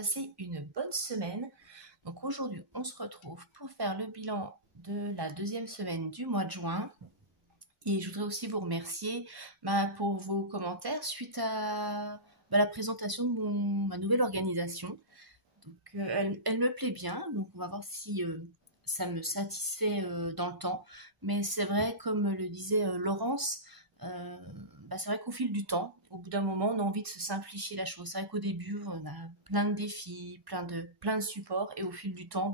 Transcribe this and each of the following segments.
passé une bonne semaine. Donc aujourd'hui, on se retrouve pour faire le bilan de la deuxième semaine du mois de juin. Et je voudrais aussi vous remercier pour vos commentaires suite à la présentation de ma nouvelle organisation. Donc, elle me plaît bien, donc on va voir si ça me satisfait dans le temps. Mais c'est vrai, comme le disait Laurence, c'est vrai qu'au fil du temps, au bout d'un moment, on a envie de se simplifier la chose. C'est vrai qu'au début, on a plein de défis, plein de supports, et au fil du temps,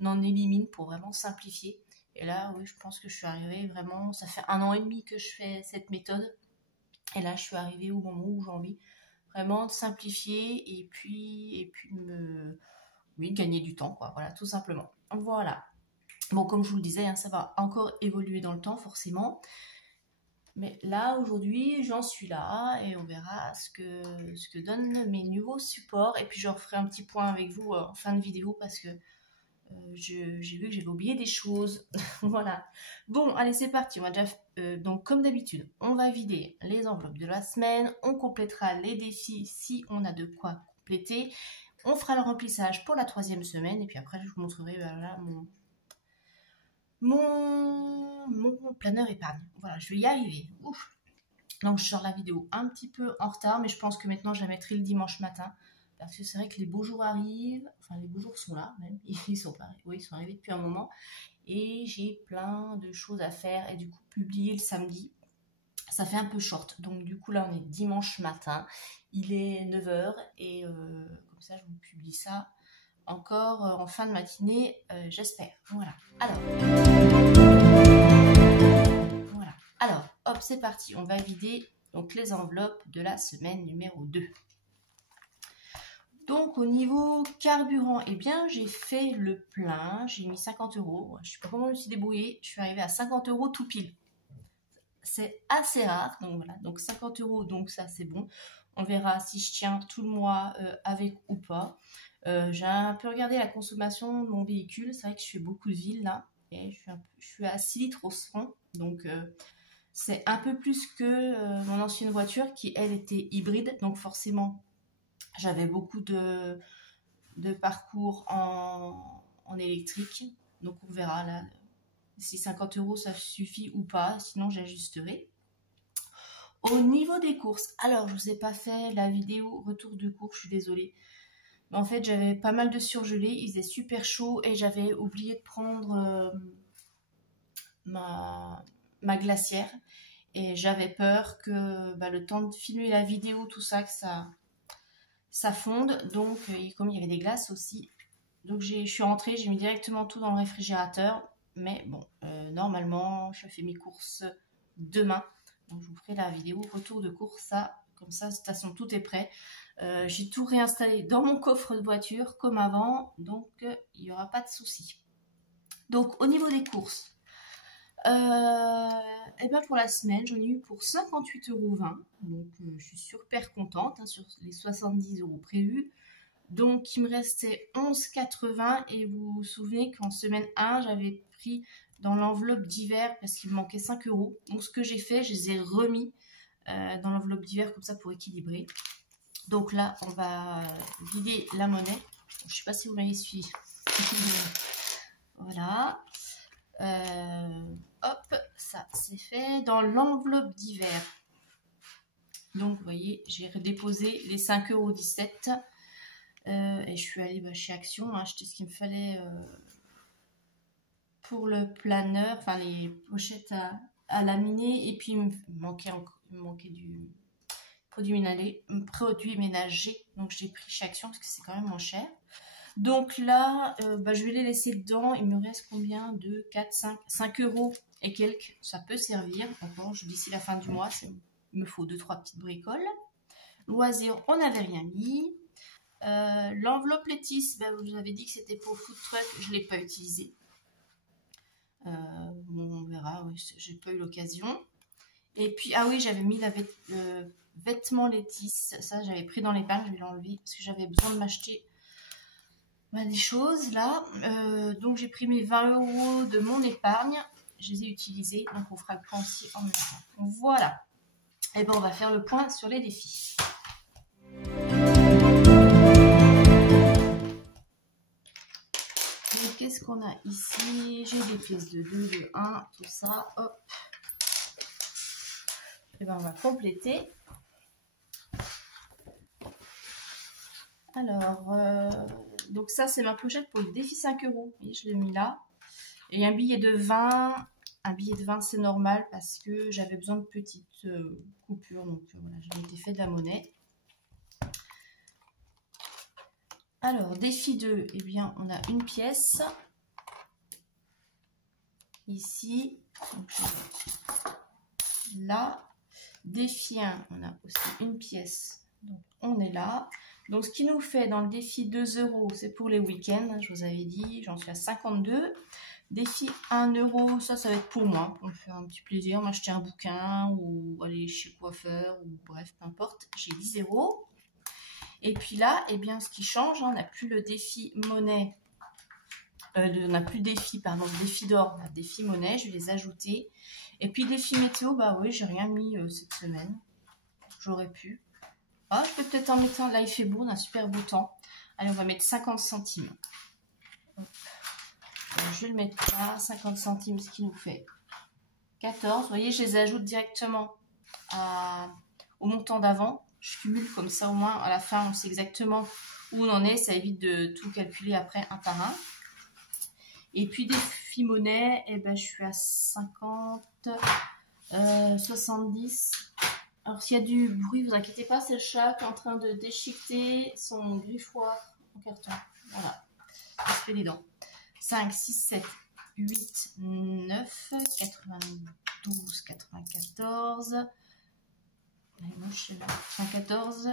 on en élimine pour vraiment simplifier. Et là, oui, je pense que je suis arrivée vraiment, ça fait 1 an et demi que je fais cette méthode, et là, je suis arrivée au moment où j'ai envie vraiment de simplifier, et puis gagner du temps, quoi, voilà, tout simplement. Voilà. Bon, comme je vous le disais, ça va encore évoluer dans le temps, forcément. Mais là, aujourd'hui, j'en suis là et on verra ce que donnent mes nouveaux supports. Et puis, je referai un petit point avec vous en fin de vidéo parce que j'ai vu que j'avais oublié des choses. Voilà. Bon, allez, c'est parti. On va déjà, donc, comme d'habitude, on va vider les enveloppes de la semaine. On complétera les défis si on a de quoi compléter. On fera le remplissage pour la 3e semaine. Et puis après, je vous montrerai voilà, mon planeur épargne. Voilà, je vais y arriver. Ouf. Donc je sors la vidéo un petit peu en retard, mais je pense que maintenant je la mettrai le dimanche matin, parce que c'est vrai que les beaux jours arrivent, enfin les beaux jours sont là même, ils sont arrivés depuis un moment, et j'ai plein de choses à faire, et du coup publier le samedi, ça fait un peu short. Donc du coup là on est dimanche matin, il est 9 h, et comme ça je vous publie ça encore en fin de matinée, j'espère. Voilà. Alors, hop, c'est parti. On va vider donc les enveloppes de la semaine numéro 2. Donc, au niveau carburant, eh bien, j'ai fait le plein. J'ai mis 50 €. Je ne sais pas comment je me suis débrouillée. Je suis arrivée à 50 € tout pile. C'est assez rare. Donc, voilà. Donc, 50 €. Donc, ça, c'est bon. On verra si je tiens tout le mois avec ou pas. J'ai un peu regardé la consommation de mon véhicule. C'est vrai que je fais beaucoup de villes là. Et je suis à 6 litres au 100. Donc, c'est un peu plus que mon ancienne voiture qui, elle, était hybride. Donc, forcément, j'avais beaucoup de parcours en électrique. Donc, on verra là si 50 € ça suffit ou pas. Sinon, j'ajusterai. Au niveau des courses, alors, je ne vous ai pas fait la vidéo retour de course, je suis désolée. Mais en fait, j'avais pas mal de surgelés. Il faisait super chaud et j'avais oublié de prendre ma glacière. Et j'avais peur que le temps de filmer la vidéo, tout ça, que ça fonde. Donc, comme il y avait des glaces aussi. Donc, je suis rentrée, j'ai mis directement tout dans le réfrigérateur. Mais bon, normalement, je fais mes courses demain. Donc, je vous ferai la vidéo retour de course. Comme ça, de toute façon, tout est prêt. J'ai tout réinstallé dans mon coffre de voiture comme avant. Donc, il n'y aura pas de souci. Donc, au niveau des courses, pour la semaine, j'en ai eu pour 58,20 €. Donc, je suis super contente sur les 70 € prévus. Donc, il me restait 11,80 €. Et vous vous souvenez qu'en semaine 1, j'avais pris dans l'enveloppe d'hiver parce qu'il me manquait 5 €. Donc, ce que j'ai fait, je les ai remis dans l'enveloppe d'hiver comme ça pour équilibrer. Donc là, on va vider la monnaie. Je ne sais pas si vous m'avez suivi. Voilà. Hop, ça c'est fait. Dans l'enveloppe d'hiver, donc vous voyez, j'ai redéposé les 5,17 €. Et je suis allée chez Action acheter ce qu'il me fallait pour le planeur, enfin les pochettes à laminer. Et puis il me manquait du produit ménager. Donc j'ai pris chez Action parce que c'est quand même moins cher. Donc là, je vais les laisser dedans. Il me reste combien? 2, 4, 5 € et quelques. Ça peut servir. Encore, d'ici la fin du mois, il me faut 2-3 petites bricoles. Loisirs, on n'avait rien mis. L'enveloppe Létis, je vous avais dit que c'était pour food truck. Je ne l'ai pas utilisé. On verra. Oui, j'ai pas eu l'occasion. Et puis, ah oui, j'avais mis le vêtement Létis. Ça, j'avais pris dans l'épargne. Je vais l'enlever parce que j'avais besoin de m'acheter des choses là. Donc j'ai pris mes 20 € de mon épargne, je les ai utilisés, donc on fera le point aussi en même temps. Voilà. Et on va faire le point sur les défis. qu'est-ce qu'on a ici? J'ai des pièces de 2, de 1, tout ça. Hop. Et ben on va compléter. Alors, donc ça c'est ma pochette pour le défi 5 €. Et je l'ai mis là. Et un billet de 20. Un billet de 20 c'est normal parce que j'avais besoin de petites coupures. Donc voilà, je m'étais fait de la monnaie. Alors, défi 2, eh bien, on a une pièce. Ici. Donc, là. Défi 1, on a aussi une pièce. Donc, on est là. Donc, ce qui nous fait dans le défi 2 €, c'est pour les week-ends. Je vous avais dit, j'en suis à 52. Défi 1 €, ça va être pour moi. On me fait un petit plaisir, m'acheter un bouquin ou aller chez le coiffeur ou bref, peu importe. J'ai 10 €. Et puis là, eh bien, ce qui change, on n'a plus le défi monnaie. On n'a plus le défi, pardon, le défi d'or, on a le défi monnaie, je vais les ajouter. Et puis défi météo, bah oui, j'ai rien mis cette semaine. J'aurais pu. Ah, je peux peut-être en mettre un. Là, il fait beau, on a un super beau temps. Allez, on va mettre 50 centimes. Je vais le mettre là, 50 centimes, ce qui nous fait 14. Vous voyez, je les ajoute directement au montant d'avant. Je cumule comme ça, au moins, à la fin, on sait exactement où on en est. Ça évite de tout calculer après un par un. Et puis, défi monnaie, eh ben, je suis à 50, 70. Alors, s'il y a du bruit, vous inquiétez pas, c'est le chat qui est en train de déchiqueter son griffoir en carton. Voilà, il se fait les dents. 5, 6, 7, 8, 9, 92, 94. Allez, moi, je sais pas. 94.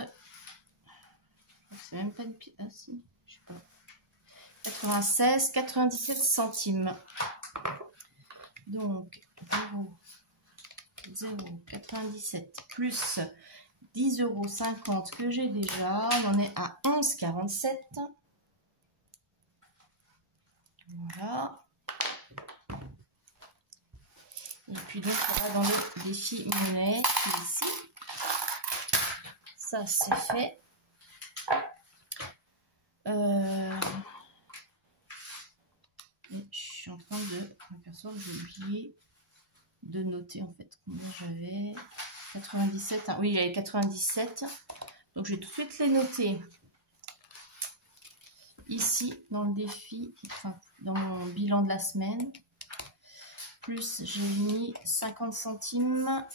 C'est même pas une pièce. Ah, si, je sais pas. 96, 97 centimes. Donc, 0, 97 plus 10,50 € que j'ai déjà. On en est à 11,47 €. Voilà. Et puis donc, on va dans le défi monnaie ici. Ça, c'est fait. Je suis en train de m'apercevoir que j'ai oublié de noter en fait combien j'avais. 97, hein. Oui, il y avait 97. Donc je vais tout de suite les noter ici dans le défi, enfin dans mon bilan de la semaine. Plus j'ai mis 50 centimes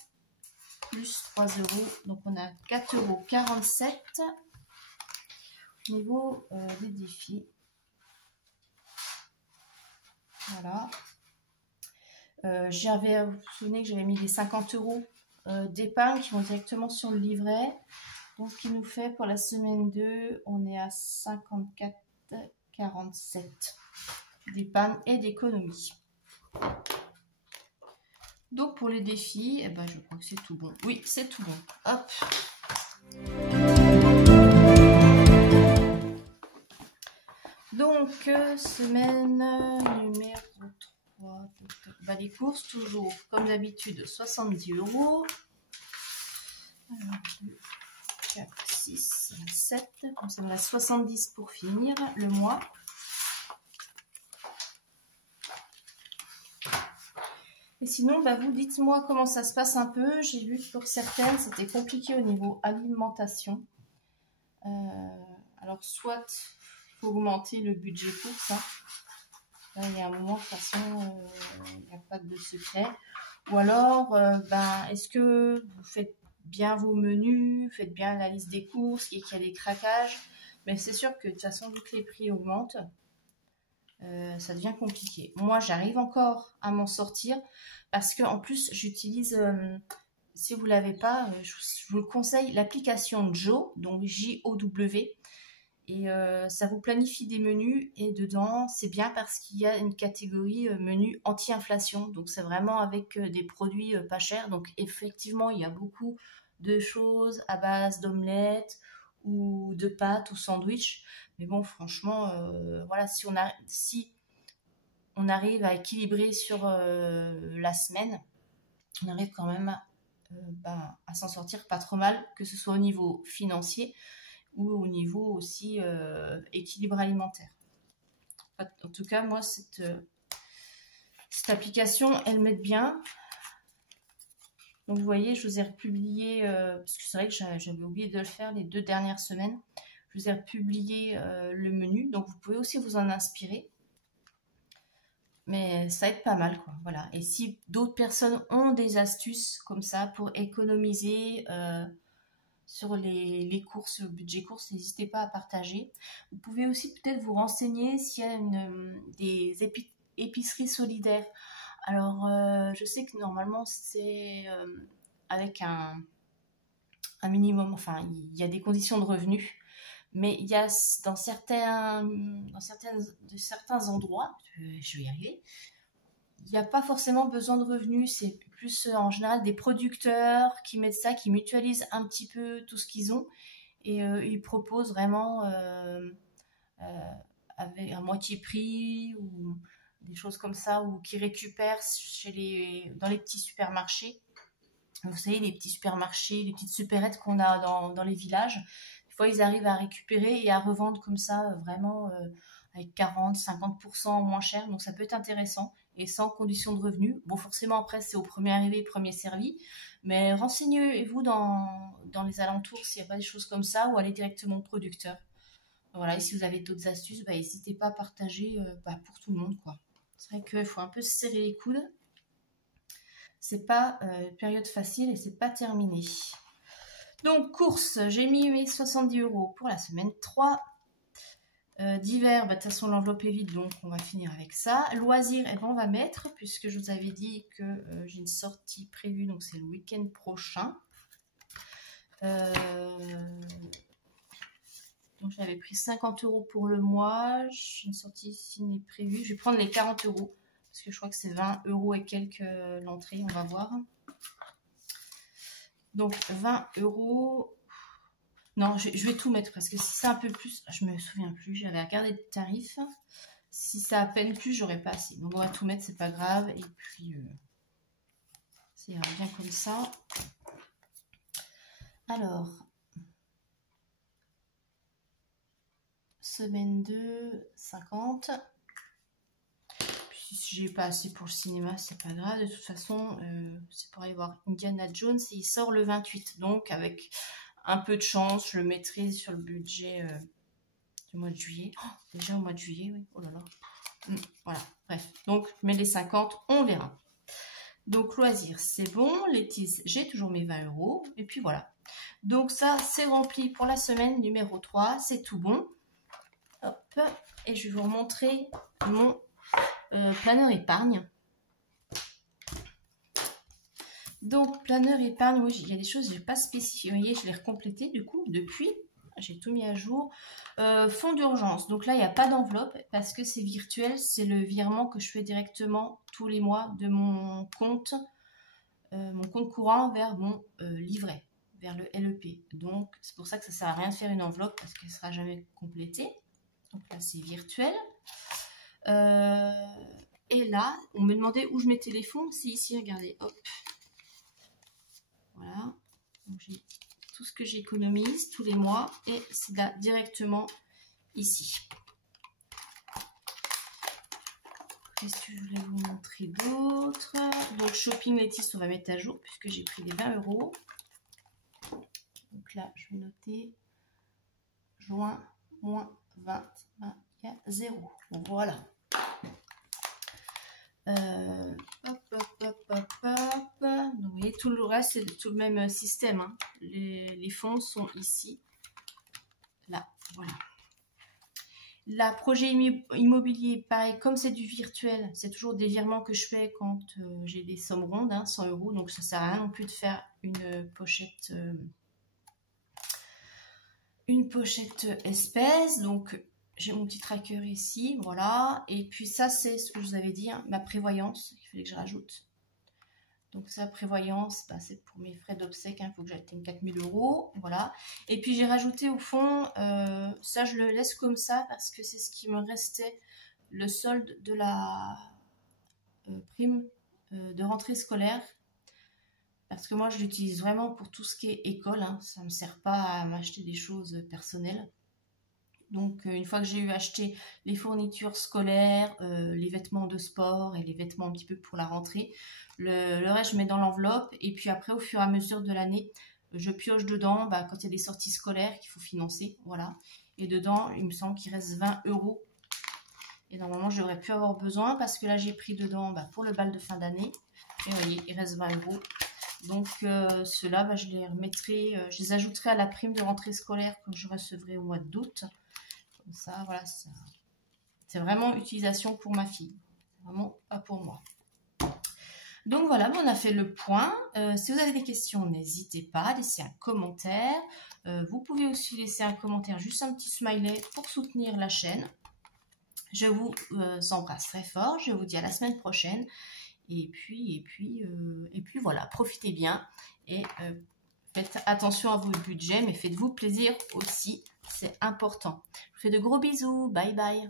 plus 3 €. Donc on a 4,47 € au niveau des défis. Voilà. Vous vous souvenez que j'avais mis les 50 € d'épargne qui vont directement sur le livret. Donc, ce qui nous fait pour la semaine 2, on est à 54,47 € d'épargne et d'économie. Donc, pour les défis, eh ben, je crois que c'est tout bon. Oui, c'est tout bon. Hop. Donc, semaine numéro 3. Bah, les courses, toujours, comme d'habitude, 70 €. Alors, 2, 4, 6, 7. Comme ça, on a 70 pour finir le mois. Et sinon, bah, vous dites-moi comment ça se passe un peu. J'ai vu que pour certaines, c'était compliqué au niveau alimentation. Alors, soit il faut augmenter le budget pour ça. Là, il y a un moment, de toute façon, il n'y a pas de secret. Ou alors, est-ce que vous faites bien vos menus, faites bien la liste des courses et qu'il y a des craquages? Mais c'est sûr que de toute façon, vu que les prix augmentent, ça devient compliqué. Moi, j'arrive encore à m'en sortir parce que en plus, j'utilise, si vous ne l'avez pas, je vous le conseille, l'application Jow, donc J-O-W. Et ça vous planifie des menus et dedans, c'est bien parce qu'il y a une catégorie menu anti-inflation. Donc, c'est vraiment avec des produits pas chers. Donc, effectivement, il y a beaucoup de choses à base d'omelettes ou de pâtes ou sandwich. Mais bon, franchement, voilà, si on arrive à équilibrer sur la semaine, on arrive quand même à s'en sortir pas trop mal, que ce soit au niveau financier ou au niveau aussi équilibre alimentaire. Enfin, en tout cas, moi, cette application, elle m'aide bien. Donc, vous voyez, je vous ai republié, parce que c'est vrai que j'avais oublié de le faire les 2 dernières semaines. Je vous ai republié le menu, donc vous pouvez aussi vous en inspirer. Mais ça aide pas mal, quoi. Voilà. Et si d'autres personnes ont des astuces comme ça pour économiser sur les courses, le budget course, n'hésitez pas à partager. Vous pouvez aussi peut-être vous renseigner s'il y a des épiceries solidaires. Alors, je sais que normalement, c'est avec un minimum, enfin, il y a des conditions de revenus, mais il y a dans certains endroits, je vais y arriver, il n'y a pas forcément besoin de revenus, c'est plus en général des producteurs qui mettent ça, qui mutualisent un petit peu tout ce qu'ils ont, et ils proposent vraiment avec un moitié prix ou des choses comme ça, ou qui récupèrent dans les petits supermarchés. Vous savez, les petits supermarchés, les petites supérettes qu'on a dans les villages. Des fois, ils arrivent à récupérer et à revendre comme ça, vraiment avec 40-50% moins cher. Donc, ça peut être intéressant et sans condition de revenu. Bon, forcément, après, c'est au premier arrivé, premier servi. Mais renseignez-vous dans les alentours s'il n'y a pas des choses comme ça, ou allez directement au producteur. Voilà, et si vous avez d'autres astuces, n'hésitez pas à partager pour tout le monde, quoi. C'est vrai qu'il faut un peu se serrer les coudes. C'est pas une période facile et c'est pas terminé. Donc, course, j'ai mis mes 70 € pour la semaine 3. D'hiver, de toute façon, l'enveloppe est vide, donc on va finir avec ça. Loisirs, on va mettre, puisque je vous avais dit que j'ai une sortie prévue, donc c'est le week-end prochain. Donc, j'avais pris 50 € pour le mois. J'ai une sortie ciné prévue. Je vais prendre les 40 €. Parce que je crois que c'est 20 € et quelques l'entrée, on va voir. Donc 20 €. Non, je vais tout mettre parce que si c'est un peu plus, je me souviens plus, j'avais regardé le tarif. Si c'est à peine plus, j'aurais pas assez. Donc on va tout mettre, c'est pas grave. Et puis, ça ira bien comme ça. Alors, semaine 2, 50. Si j'ai pas assez pour le cinéma, c'est pas grave. De toute façon, c'est pour aller voir Indiana Jones et il sort le 28. Donc, avec un peu de chance, je le mettrai sur le budget du mois de juillet. Oh, déjà au mois de juillet, oui. Oh là là. Voilà, bref. Donc, je mets les 50, on verra. Donc, loisirs, c'est bon. Les teas, j'ai toujours mes 20 €. Et puis voilà. Donc, ça, c'est rempli pour la semaine numéro 3. C'est tout bon. Hop. Et je vais vous remontrer mon planeur épargne. Donc, planeur épargne, oui, il y a des choses que je n'ai pas spécifiées. Vous voyez, je l'ai recomplété du coup depuis. J'ai tout mis à jour. Fonds d'urgence. Donc là, il n'y a pas d'enveloppe parce que c'est virtuel. C'est le virement que je fais directement tous les mois de mon compte courant vers mon livret, vers le LEP. Donc, c'est pour ça que ça ne sert à rien de faire une enveloppe parce qu'elle ne sera jamais complétée. Donc là, c'est virtuel. Et là, on me demandait où je mettais les fonds. C'est ici, regardez, hop. Voilà. Donc j'ai tout ce que j'économise tous les mois et c'est là directement ici. Qu'est-ce que je voulais vous montrer d'autre? Donc shopping Letiste, on va mettre à jour puisque j'ai pris les 20 €. Donc là, je vais noter juin, moins 20, il y a 0. Bon, voilà. Hop. Donc, vous voyez, tout le reste, c'est tout le même système. Hein. Les fonds sont ici. Là, voilà. La projet immobilier, pareil, comme c'est du virtuel, c'est toujours des virements que je fais quand j'ai des sommes rondes, hein, 100 €. Donc, ça ne sert à rien non plus de faire une pochette espèce. Donc, j'ai mon petit tracker ici, voilà. Et puis ça, c'est ce que je vous avais dit, hein, ma prévoyance, il fallait que je rajoute. Donc ça, prévoyance, c'est pour mes frais d'obsèques, il faut que j'atteigne 4000 €, voilà. Et puis j'ai rajouté au fond, ça je le laisse comme ça parce que c'est ce qui me restait, le solde de la prime de rentrée scolaire. Parce que moi, je l'utilise vraiment pour tout ce qui est école, hein. Ça ne me sert pas à m'acheter des choses personnelles. Donc, une fois que j'ai eu acheté les fournitures scolaires, les vêtements de sport et les vêtements un petit peu pour la rentrée, le reste, je mets dans l'enveloppe. Et puis après, au fur et à mesure de l'année, je pioche dedans quand il y a des sorties scolaires qu'il faut financer. Voilà. Et dedans, il me semble qu'il reste 20 €. Et normalement, j'aurais pu avoir besoin parce que là, j'ai pris dedans pour le bal de fin d'année. Et vous voyez, il reste 20 €. Donc, ceux-là, je les remettrai, je les ajouterai à la prime de rentrée scolaire que je recevrai au mois d'août. Comme ça, voilà, c'est vraiment utilisation pour ma fille. Vraiment pas pour moi. Donc voilà, on a fait le point. Si vous avez des questions, n'hésitez pas à laisser un commentaire. Vous pouvez aussi laisser un commentaire, juste un petit smiley pour soutenir la chaîne. Je vous embrasse très fort. Je vous dis à la semaine prochaine. Et puis voilà, profitez bien et faites attention à vos budgets, mais faites-vous plaisir aussi, c'est important. Je vous fais de gros bisous, bye bye.